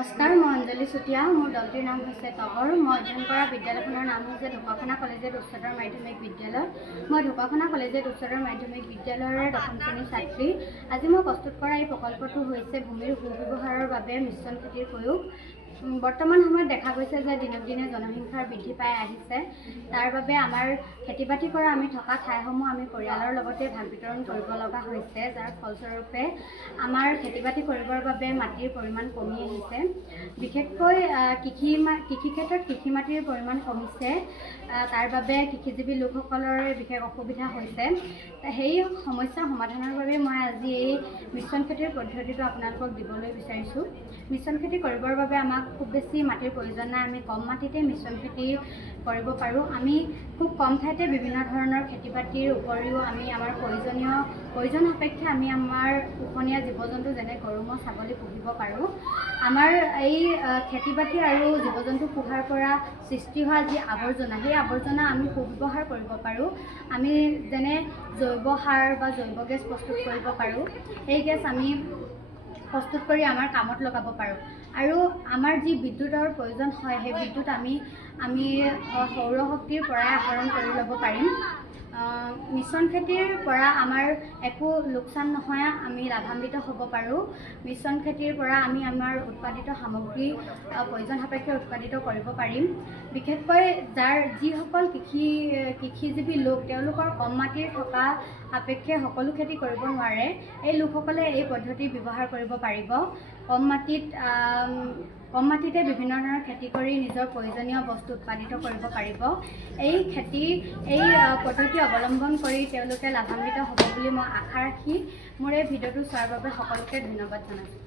নমস্কাৰ, মই অঞ্জলি চুতীয়া। মোৰ দলটিৰ নাম হৈছে তগৰ। মই অধ্যয়ন কৰা বিদ্যালয়খনৰ নাম হৈছে ঢকুৱাখানা কলেজিয়েট উচ্চতৰ মাধ্যমিক বিদ্যালয়। মই ঢকুৱাখানা কলেজিয়েট উচ্চতৰ মাধ্যমিক বিদ্যালয়ৰে দশম শ্ৰেণীৰ ছাত্ৰী। আজি মই প্ৰস্তুত কৰা এই প্ৰকল্পটো হৈছে ভূমিৰ সুব্যৱহাৰৰ বাবে মিশ্ৰণ খেতিৰ প্ৰয়োগ। বৰ্তমান সময়ত দেখা গৈছে যে দিনক দিনে জনসংখ্যাৰ বৃদ্ধি পাই আহিছে। তাৰ বাবে আমাৰ খেতি বাতি কৰা আমি থকা ঠাইসমূহ আমি পৰিয়ালৰ লগতে ভাগ বিতৰণ কৰিব লগা হৈছে, যাৰ ফলস্বৰূপে আমাৰ খেতি বাতি কৰিবৰ বাবে মাটিৰ পৰিমাণ কমি আহিছে। বিশেষকৈ কৃষি ক্ষেত্ৰত কৃষি মাটিৰ পৰিমাণ কমিছে। তাৰ বাবে কৃষিজীৱী লোকসকলৰ বিশেষ অসুবিধা হৈছে। সেই সমস্যাৰ সমাধানৰ বাবে মই আজি এই মিশ্ৰণ খেতিৰ পদ্ধতিটো আপোনালোকক দিবলৈ বিচাৰিছোঁ। মিশ্ৰণ খেতি কৰিবৰ বাবে আমাক খুব বেছি মাটিৰ প্ৰয়োজন নাই। আমি কম মাটিতে মিশ্ৰণ খেতি কৰিব পাৰোঁ। আমি খুব কম ঠাইতে বিভিন্ন ধৰণৰ খেতি বাতিৰ উপৰিও আমি আমাৰ প্ৰয়োজন সাপেক্ষে আমি আমাৰ পোহনীয়া জীৱ জন্তু যেনে গৰু ম'হ ছাগলী পুহিব পাৰোঁ। আমাৰ এই খেতি বাতি আৰু জীৱ জন্তু পোহাৰ পৰা সৃষ্টি হোৱা যি আৱৰ্জনা, সেই আৱৰ্জনা আমি সুব্যৱহাৰ কৰিব পাৰোঁ। আমি যেনে জৈৱ সাৰ বা জৈৱ গেছ প্ৰস্তুত কৰিব পাৰোঁ। সেই গেছ আমি প্ৰস্তুত কৰি আমাৰ কামত লগাব পাৰোঁ। আৰু আমাৰ যি বিদ্যুতৰ প্ৰয়োজন হয়, সেই বিদ্যুৎ আমি সৌৰ শক্তিৰ পৰাই আহৰণ কৰি ল'ব পাৰিম। মিশ্ৰণ খেতিৰ পৰা আমাৰ একো লোকচান নহয়, আমি লাভান্বিত হ'ব পাৰোঁ। মিশ্ৰণ খেতিৰ পৰা আমি আমাৰ উৎপাদিত সামগ্ৰী প্ৰয়োজন সাপেক্ষে উৎপাদিত কৰিব পাৰিম। বিশেষকৈ যিসকল কৃষিজীৱী লোক, তেওঁলোকৰ কম মাটিৰ থকা সাপেক্ষে সকলো খেতি কৰিব নোৱাৰে, এই লোকসকলে এই পদ্ধতি ব্যৱহাৰ কৰিব পাৰিব। কম মাটিতে বিভিন্ন ধৰণৰ খেতি কৰি নিজৰ প্ৰয়োজনীয় বস্তু উৎপাদিত কৰিব পাৰিব। এই পদ্ধতি অৱলম্বন কৰি তেওঁলোকে লাভান্বিত হ'ব বুলি মই আশা ৰাখি মোৰ এই ভিডিঅ'টো চোৱাৰ বাবে সকলোকে ধন্যবাদ জনাইছোঁ।